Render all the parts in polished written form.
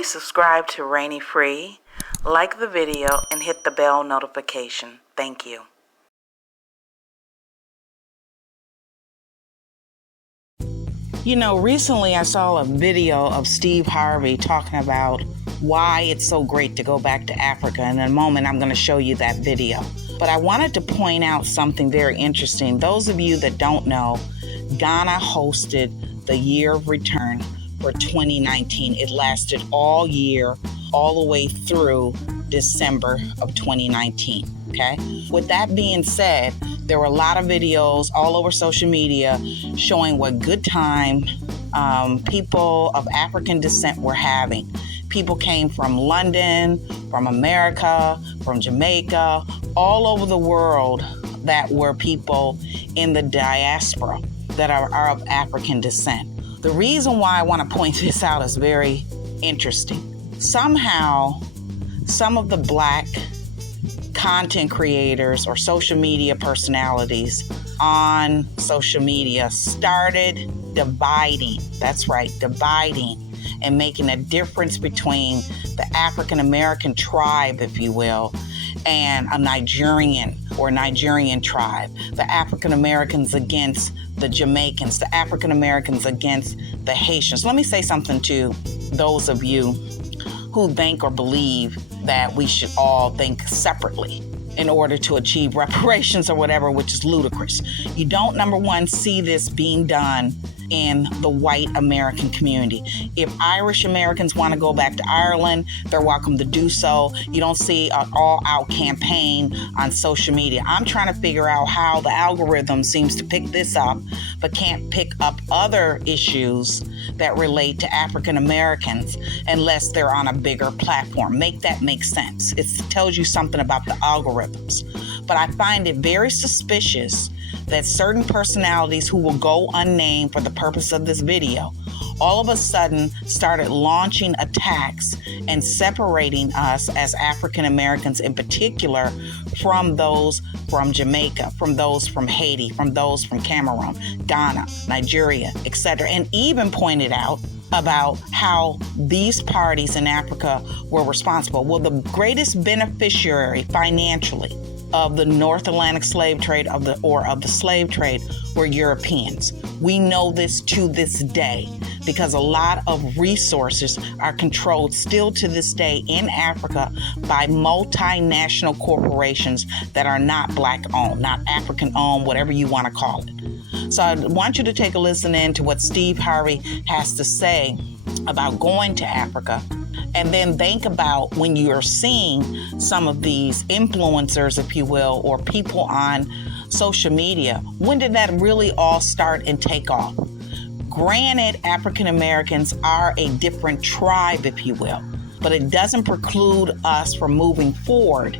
Please subscribe to Rainy Free, like the video, and hit the bell notification. Thank you. You know, recently I saw a video of Steve Harvey talking about why it's so great to go back to Africa. And in a moment, I'm going to show you that video. But I wanted to point out something very interesting. Those of you that don't know, Ghana hosted the Year of Return for 2019. It lasted all year, all the way through December of 2019. Okay. With that being said, there were a lot of videos all over social media showing what good time people of African descent were having. People came from London, from America, from Jamaica, all over the world that were people in the diaspora that are of African descent. The reason why I want to point this out is very interesting. Somehow, some of the Black content creators or social media personalities on social media started dividing. That's right, dividing and making a difference between the African American tribe, if you will, and a Nigerian or Nigerian tribe. The African Americans against the Jamaicans, the African Americans against the Haitians. Let me say something to those of you who think or believe that we should all think separately in order to achieve reparations or whatever, which is ludicrous. You don't, number one, see this being done in the white American community. If Irish Americans want to go back to Ireland, they're welcome to do so. You don't see an all-out campaign on social media. I'm trying to figure out how the algorithm seems to pick this up, but can't pick up other issues that relate to African Americans unless they're on a bigger platform. Make that make sense. It tells you something about the algorithms. But I find it very suspicious that certain personalities who will go unnamed for the purpose of this video all of a sudden started launching attacks and separating us as African Americans in particular from those from Jamaica, from those from Haiti, from those from Cameroon, Ghana, Nigeria, etc. And even pointed out about how these parties in Africa were responsible. Well, the greatest beneficiary financially of the North Atlantic slave trade of the slave trade were Europeans. We know this to this day because a lot of resources are controlled still to this day in Africa by multinational corporations that are not Black owned, not African owned, whatever you want to call it. So I want you to take a listen in to what Steve Harvey has to say about going to Africa. And then think about when you're seeing some of these influencers, if you will, or people on social media, when did that really all start and take off? Granted, African Americans are a different tribe, if you will, but it doesn't preclude us from moving forward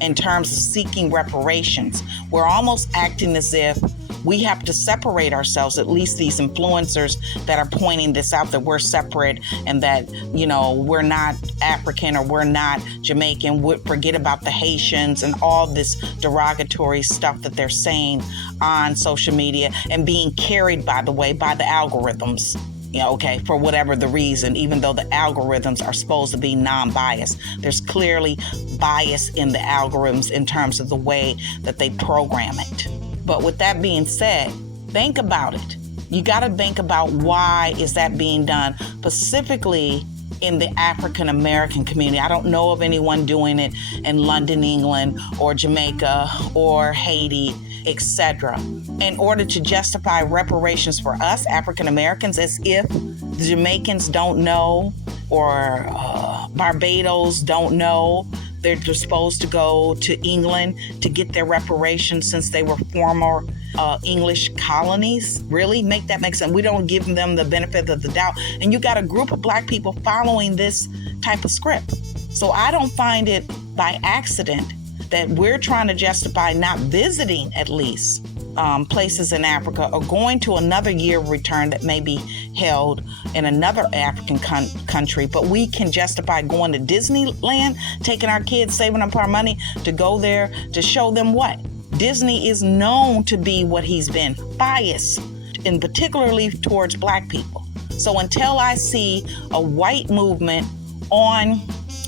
in terms of seeking reparations. We're almost acting as if we have to separate ourselves, at least these influencers that are pointing this out, that we're separate and that, you know, we're not African or we're not Jamaican. Forget about the Haitians and all this derogatory stuff that they're saying on social media and being carried, by the way, by the algorithms. You know, okay, for whatever the reason, even though the algorithms are supposed to be non-biased, there's clearly bias in the algorithms in terms of the way that they program it. But with that being said, think about it. You got to think about why is that being done, specifically in the African American community. I don't know of anyone doing it in London, England, or Jamaica, or Haiti, etc. In order to justify reparations for us African Americans, as if the Jamaicans don't know or Barbados don't know they're supposed to go to England to get their reparations since they were former English colonies. Really? Make that make sense? We don't give them the benefit of the doubt. And you got a group of Black people following this type of script. So I don't find it by accident that we're trying to justify not visiting at least places in Africa or going to another year of return that may be held in another African country, but we can justify going to Disneyland, taking our kids, saving up our money to go there to show them what? Disney is known to be what he's been, biased, and particularly towards Black people. So until I see a white movement on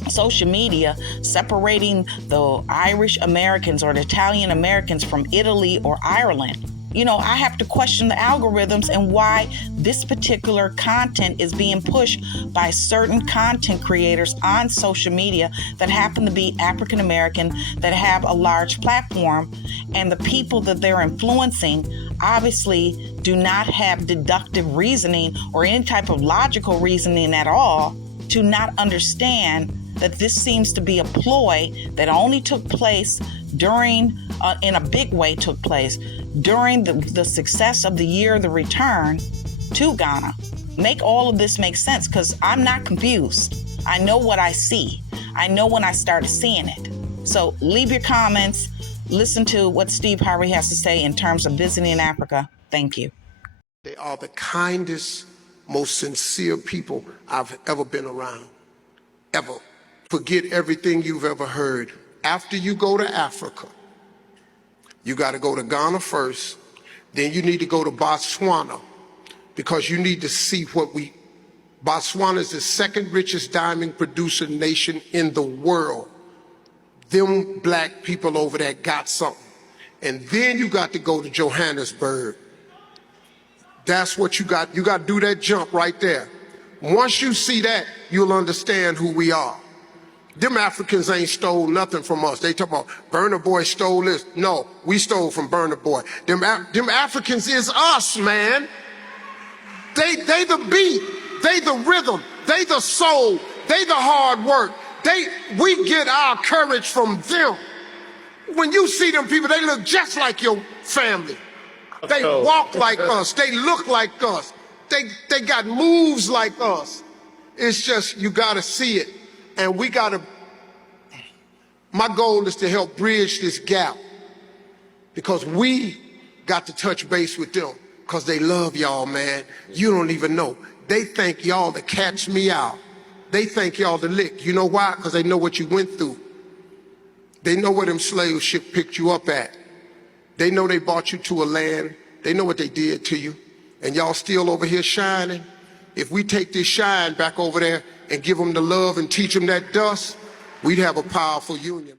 social media separating the Irish Americans or the Italian Americans from Italy or Ireland. You know, I have to question the algorithms and why this particular content is being pushed by certain content creators on social media that happen to be African American, that have a large platform, and the people that they're influencing obviously do not have deductive reasoning or any type of logical reasoning at all to not understand that this seems to be a ploy that only took place during, in a big way took place, during the success of the year of the return to Ghana. Make all of this make sense, because I'm not confused. I know what I see. I know when I started seeing it. So leave your comments. Listen to what Steve Harvey has to say in terms of visiting Africa. Thank you. They are the kindest, most sincere people I've ever been around, ever. Forget everything you've ever heard. After you go to Africa, you got to go to Ghana first, then you need to go to Botswana, because you need to see Botswana is the second richest diamond producer nation in the world. Them black people over there got something. And then you got to go to Johannesburg. That's what you got to do, that jump right there. Once you see that, you'll understand who we are. Them Africans ain't stole nothing from us. They talk about Burna Boy stole this. No, we stole from Burna Boy. Them Africans is us, man. They the beat, they the rhythm, they the soul, they the hard work. We get our courage from them. When you see them people, they look just like your family. They walk like us. They look like us. They got moves like us. It's just, you gotta see it. And my goal is to help bridge this gap, because we got to touch base with them, because they love y'all, man. You don't even know. They thank y'all to catch me out. They thank y'all to lick. You know why? Because they know what you went through. They know where them slave ship picked you up at. They know they brought you to a land. They know what they did to you. And y'all still over here shining. If we take this shine back over there and give them the love and teach them that dust, we'd have a powerful union.